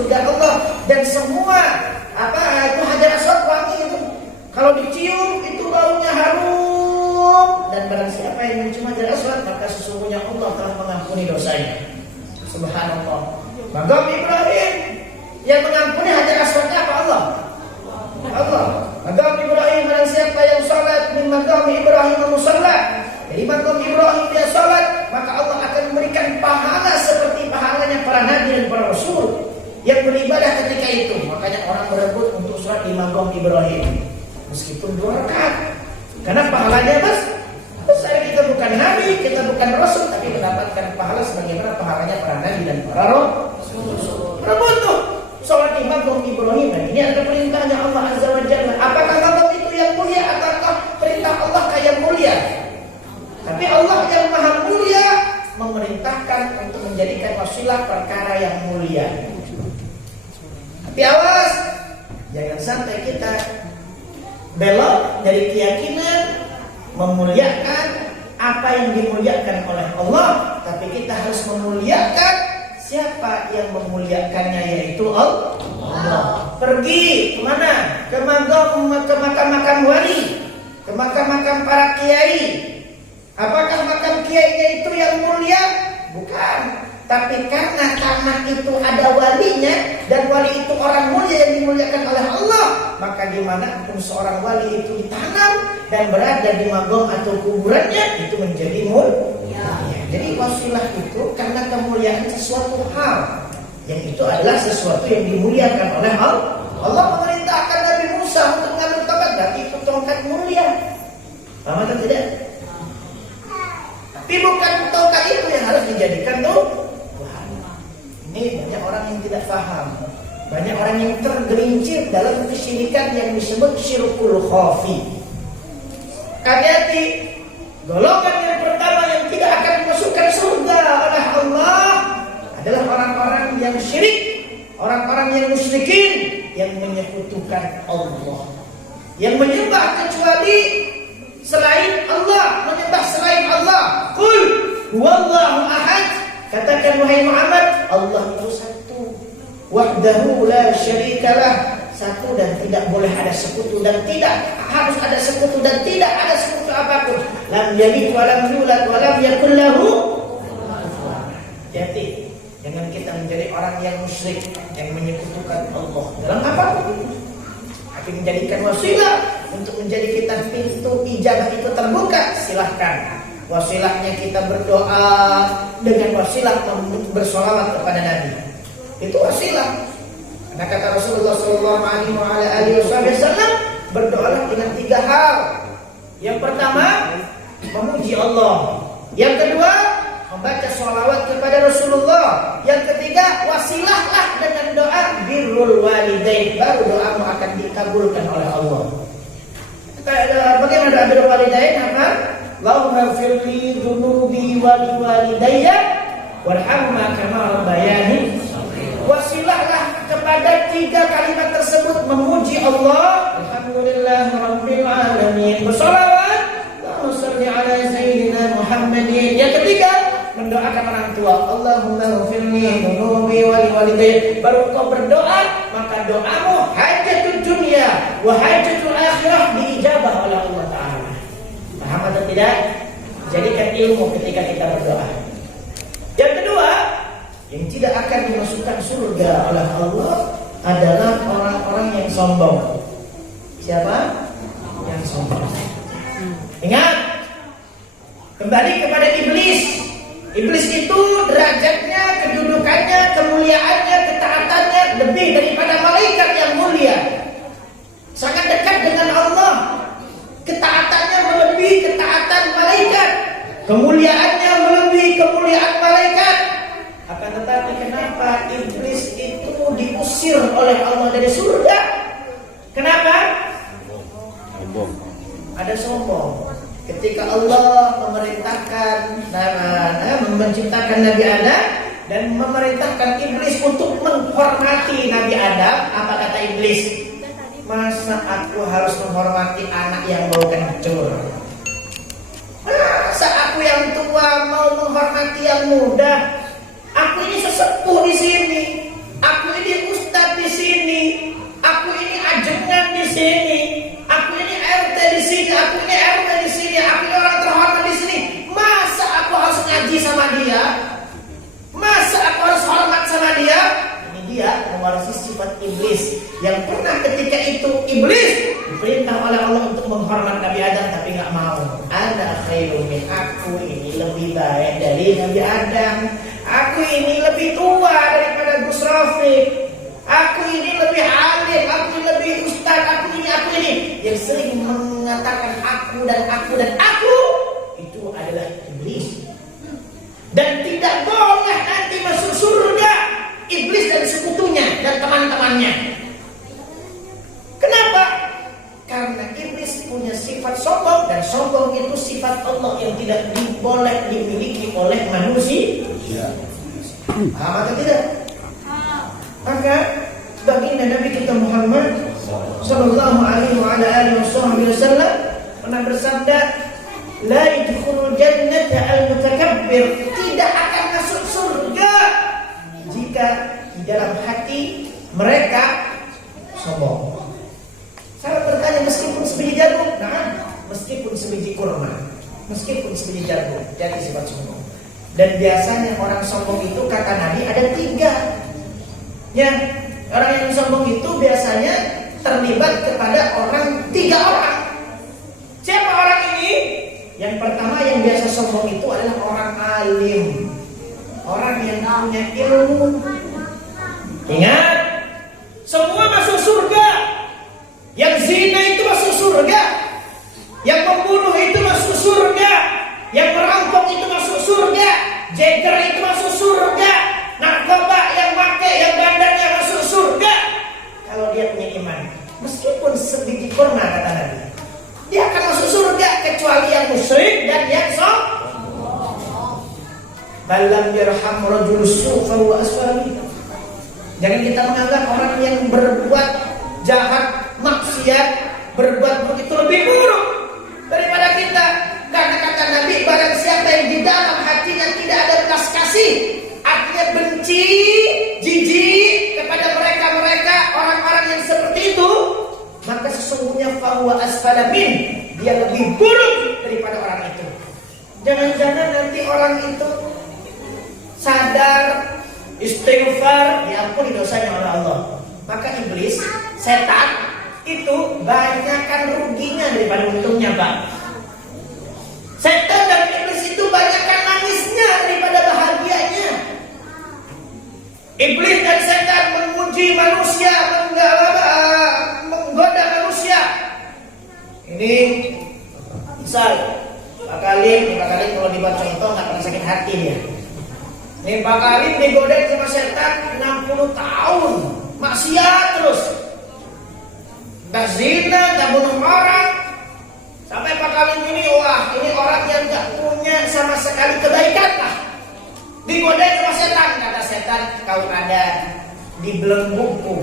surga Allah. Dan semua itu hajar aswad wangi itu. Kalau dicium itu baunya harum. Dan barang siapa yang mencium hajar aswad, maka sesungguhnya Allah telah mengampuni dosanya. Subhanallah. Maqam Ibrahim yang mengampuni hajar aswadnya apa? Allah. Maqam Ibrahim, barang siapa yang salat min maqam Ibrahim musalla, dari maqam Ibrahim dia salat, maka Allah akan memberikan pahala seperti pahalanya para nabi dan para rasul yang beribadah ketika itu. Makanya orang berebut untuk salat di maqam Ibrahim meskipun 2 rakaat. Karena pahalanya besar. Kita bukan nabi, kita bukan rasul, tapi mendapatkan pahala sebagaimana pahalanya para nabi dan para rasul. Berebut tuh salat di maqam Ibrahim. Nah, ini adalah perintahnya Allah Azza wa Jalla. Apakah maqam itu yang mulia ataukah perintah Allah yang mulia? Tapi Allah yang maha mulia memerintahkan untuk menjadikan wasilah perkara yang mulia. Tapi awas, jangan sampai kita belok dari keyakinan memuliakan apa yang dimuliakan oleh Allah, tapi kita harus memuliakan siapa yang memuliakannya, yaitu Allah. Pergi kemana? Ke makam-makam wali, ke makam-makam para kiai. Apakah makam kiainya itu yang mulia? Bukan. Tapi karena tanah itu ada walinya, dan wali itu orang mulia yang dimuliakan oleh Allah, maka dimanapun seorang wali itu ditanam dan berada di magom atau kuburannya, itu menjadi mulia. Jadi wasilah itu karena kemuliaan sesuatu hal, yang itu adalah sesuatu yang dimuliakan oleh Allah. Allah memerintahkan Nabi Musa untuk mengambil tongkat, berarti itu tongkat mulia. Paham atau tidak? Tapi bukan tongkat itu yang harus dijadikan Tuhan. Ini banyak orang yang tidak paham. Banyak orang yang tergelincir dalam kesyirikan yang disebut syirkul khafi. Hati-hati. Golongan yang pertama yang tidak akan dimasukkan surga oleh Allah adalah orang-orang yang syirik, orang-orang yang musyrikin, yang menyekutukan Allah, yang menyembah kecuali selain Allah, menyembah selain Allah. Qul huwallahu ahad, katakan wahai Muhammad, Allah itu satu, wahdahu la syarikalah, satu dan tidak boleh ada sekutu, dan tidak harus ada sekutu, dan tidak ada sekutu apapun. Lam yalid wa lam yulad wa lam yakul lahu. Jadi jangan kita menjadi orang yang musyrik, yang menyekutukan Allah dalam apapun. Tapi menjadikan wasilah untuk menjadi kita pintu ijabah itu terbuka, silahkan. Wasilahnya kita berdoa dengan wasilah bersolawat kepada Nabi. Itu wasilah. Karena kata Rasulullah SAW, berdoalah dengan 3 hal. Yang pertama, memuji Allah. Yang kedua, membaca sholawat kepada Rasulullah. Yang ketiga, wasilahlah dengan doa birrul walidain, baru doamu akan dikabulkan oleh Allah. Bagaimana doa birrul walidain? Allahumma firli dhunubi wa liwalidayya warhamma kama rabbayani. Wasilahlah kepada 3 kalimat tersebut, memuji Allah, alhamdulillah rabbil alamin, bersolawat, Allahumma shalli ala sayyidina Muhammadin. Yang ketiga, mendoakan orang tua, Allahumma firli dhunubi wa liwalidayya. Baru kau berdoa, maka doamu hajatul dunia wa hajatul akhirah diijabah oleh Allah Ta'ala. Paham atau tidak? Jadikan ilmu ketika kita berdoa. Yang kedua, yang tidak akan dimasukkan surga oleh Allah adalah orang-orang yang sombong. Siapa? Yang sombong. Ingat, kembali kepada iblis. Iblis itu derajatnya, kedudukannya, kemuliaannya, ketaatannya lebih daripada malaikat yang mulia. Sangat dekat dengan Allah. Ketaatannya melebihi ketaatan malaikat. Kemuliaannya melebihi kemuliaan malaikat. Akan tetapi kenapa iblis itu diusir oleh Allah dari surga? Kenapa? Sombong. Ada sombong. Ketika Allah menciptakan Nabi Adam dan memerintahkan iblis untuk menghormati Nabi Adam, apa kata iblis? Masa aku harus menghormati anak yang bau kencur? Masa aku yang tua mau menghormati yang muda? Aku ini sesepuh di sini. Aku ini mewarisi sifat iblis yang pernah ketika itu iblis diperintah oleh Allah untuk menghormat Nabi Adam tapi nggak mau. Ana khairun min, aku ini lebih baik dari Nabi Adam. Aku ini lebih tua daripada Gus Rafiq. Aku ini lebih alim, aku ini lebih ustaz, aku ini yang sering mengatakan aku dan aku dan aku itu adalah iblis. Dan tidak boleh nanti masuk surga iblis dan sekutunya dan teman-temannya. Kenapa? Karena iblis punya sifat sombong dan sombong itu sifat Allah yang tidak boleh dimiliki oleh manusia. Paham atau tidak? Maka baginda Nabi kita Muhammad sallallahu alaihi wasallam pernah bersabda, la yadkhulul jannata al-mutakabbir, tidak akan masuk surga jika di dalam hati mereka sombong. Saya bertanya, meskipun sebiji jagung, meskipun sebiji kurma, meskipun sebiji jagung, jadi sifat sombong. Dan biasanya orang sombong itu kata Nabi ada 3. Ya, orang yang sombong itu biasanya terlibat kepada 3 orang. Siapa orang ini? Yang pertama yang biasa sombong itu adalah orang alim, orang yang punya ilmu. Ingat, semua masuk surga. Yang zina itu masuk surga, yang membunuh itu masuk surga, yang merampok itu masuk surga, jeger itu masuk surga, narkoba yang pakai, yang bandarnya masuk surga. Kalau dia punya iman, meskipun sebiji kurma kata Nabi, dia akan masuk surga kecuali yang musyrik dan yang sombong. Balam yarham rajul sufa wa asfali. Jangan kita menganggap orang yang berbuat jahat, maksiat, berbuat begitu lebih buruk daripada kita. Karena kata Nabi, barang siapa yang di dalam hatinya tidak ada belas kasih, artinya benci, jijik kepada mereka-mereka orang-orang yang seperti itu, maka sesungguhnya fahuwa asfala min, dia lebih buruk daripada orang itu. Jangan-jangan nanti orang itu sadar, istighfar, diampuni dosanya oleh Allah. Maka iblis, setan itu banyakkan ruginya daripada untungnya, Pak. Setan dan iblis itu banyakkan nangisnya daripada bahagianya. Iblis dan setan memuji manusia, menggoda manusia. Ini misal Pak Kalim kalau dibuat contoh nggak pernah sakit hati dia. Ini Pak Kalim digodain sama setan 60 tahun, maksiat terus. Gak zina, gak bunuh orang. Sampai Pak Kalim ini, wah ini orang yang gak punya sama sekali kebaikan lah. Digodain sama setan. Kata setan, kau ada di belengguku,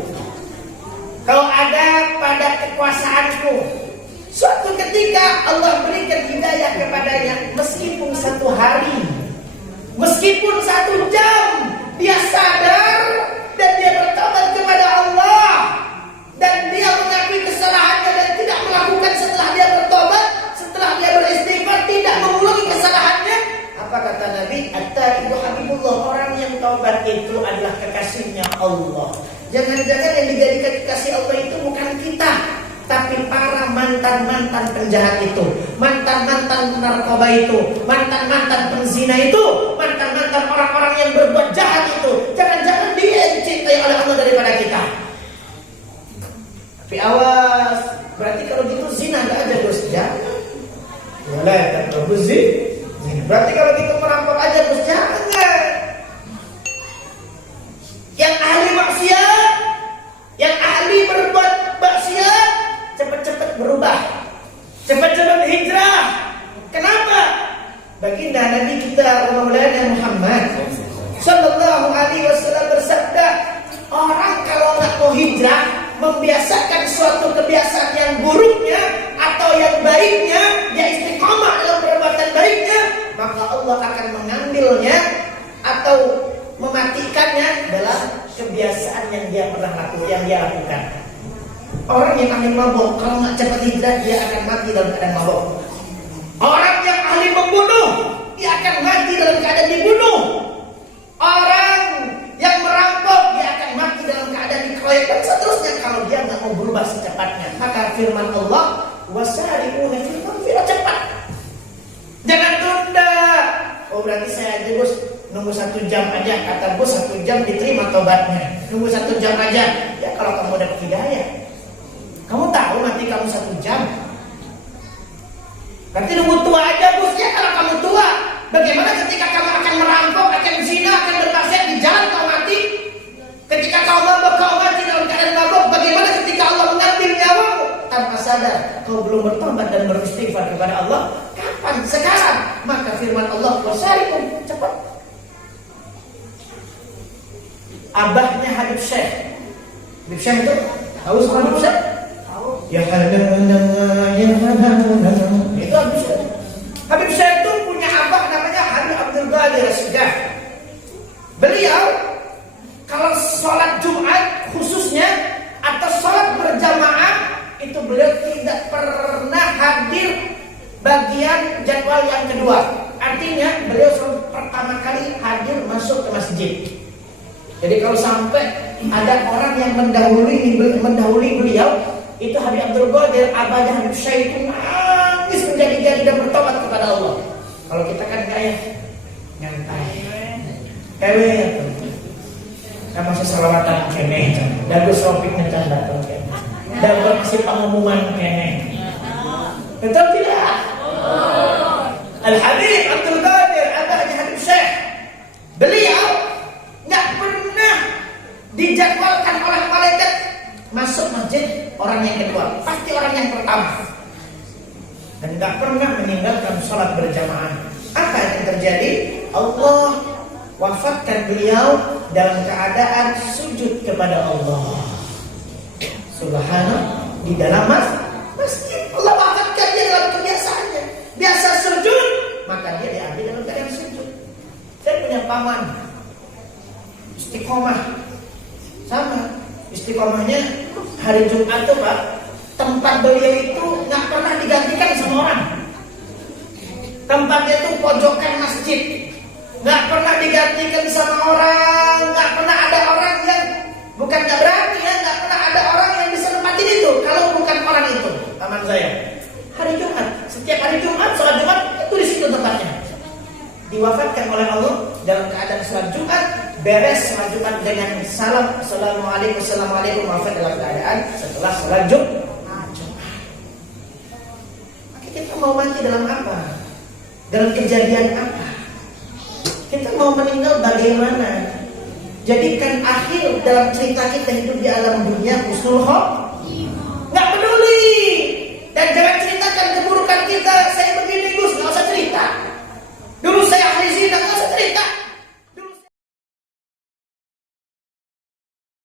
kau ada pada kekuasaanku. Suatu ketika Allah berikan hidayah kepadanya, meskipun 1 hari, meskipun 1 jam, dia sadar dan dia bertobat kepada Allah. Dan dia mengakui kesalahannya dan tidak melakukan setelah dia bertobat, setelah dia beristighfar, tidak mengulangi kesalahannya. Apa kata Nabi? At-taibu habibullah, orang yang taubat itu adalah kekasihnya Allah. Jangan-jangan yang dijadikan kekasih Allah itu bukan kita, tapi para mantan-mantan penjahat itu, mantan-mantan narkoba itu, mantan-mantan penzina itu, mantan-mantan orang-orang yang berbuat jahat itu. Jangan-jangan dia yang dicintai oleh Allah daripada kita. Tapi awas, berarti kalau gitu zina nggak ada bos, jangan. Boleh kan kalau zina. Berarti kalau gitu merampok aja bos, jangan. Yang ahli maksiat, yang ahli berbuat maksiat, cepat-cepat berubah, cepat-cepat hijrah. Kenapa? Baginda Nabi kita Maulana Muhammad sallallahu alaihi wasallam bersabda, orang kalau nggak mau hijrah, membiasakan suatu kebiasaan yang buruknya atau yang baiknya, dia istiqomah dalam perbuatan baiknya, maka Allah akan mengambilnya atau mematikannya dalam kebiasaan yang dia pernah lakukan, yang dia lakukan. Orang yang ahli mabuk, kalau nggak cepat hijrah, dia akan mati dalam keadaan mabuk. Orang yang ahli membunuh, dia akan mati dalam keadaan dibunuh. Orang yang merampok, dia akan mati dalam keadaan proyek dan seterusnya. Kalau dia nggak mau berubah secepatnya, maka firman Allah, wasari'una fil maghfirah, cepat. Jangan tunda. Oh berarti saya aja bos nunggu 1 jam aja. Kata bos 1 jam diterima tobatnya. Nunggu 1 jam aja. Ya kalau kamu dapat hidayah. Kamu tahu mati kamu 1 jam. Berarti nunggu tua aja bos. Ya kalau kamu tua, bagaimana ketika kamu akan merampok, akan zina, akan bermaksiat di jalan kau mati? Ketika kau mabuk, kau mati dalam keadaan mabuk. Bagaimana ketika Allah mengambil nyawamu tanpa sadar? Kau belum bertobat dan beristighfar kepada Allah. Kapan? Sekarang. Maka firman Allah, wasarikum, cepat. Abahnya Habib Syekh. Habib Syekh itu tahu sama Habib Syekh? Tahu. Ya itu Habib Syekh. Habib Syekh itu punya abah namanya Habib Abdul Qadir As-Segaf. Beliau kalau sholat Jumat khususnya atau sholat berjamaah itu beliau tidak pernah hadir bagian jadwal yang kedua. Artinya beliau selalu pertama kali hadir masuk ke masjid. Jadi kalau sampai ada orang yang mendahului beliau, itu Habib Abdul Qadir, abahnya Habib Syekh itu nangis menjadi-jadi dan bertobat kepada Allah. Kalau kita kan kayak nyantai, kewe, kan masih selawatan kene, dagu sopik ngecan datang kene, dagu masih pengumuman kene. Betul tidak? Al-Habib Abdul Qadir, abahnya Habib Syekh, beliau nggak pernah dijadwalkan oleh malaikat masuk masjid orang yang kedua, pasti orang yang pertama, dan nggak pernah meninggalkan sholat berjamaah. Apa yang terjadi? Allah wafatkan beliau dalam keadaan sujud kepada Allah. Subhanallah, di dalam masjid. Allah wafatkan dia dalam kebiasaannya, biasa sujud, maka dia diambil dalam keadaan sujud. Saya punya paman istiqomah, sama istiqomahnya hari Jumat tuh Pak, tempat beliau itu nggak pernah digantikan sama orang. Tempatnya itu pojokan masjid, nggak pernah digantikan sama orang, nggak pernah ada orang yang bukan nggak berani ya, nggak pernah ada orang yang bisa nempatin itu kalau bukan orang itu. Paman saya hari Jumat, setiap hari Jumat sholat Jumat itu di situ tempatnya. Diwafatkan oleh Allah dalam keadaan sholat Jumat, beres sholat Jumat dengan salam assalamualaikum, assalamualaikum, wafat dalam keadaan setelah sholat Jumat. Maka kita mau mati dalam apa? Dalam kejadian apa? Kita mau meninggal bagaimana? Jadikan akhir dalam cerita kita hidup di alam dunia husnul khotimah. Nggak peduli. Dan jangan ceritakan keburukan kita. Saya begini Gus, nggak usah cerita. Dulu saya ahli zina, nggak usah cerita.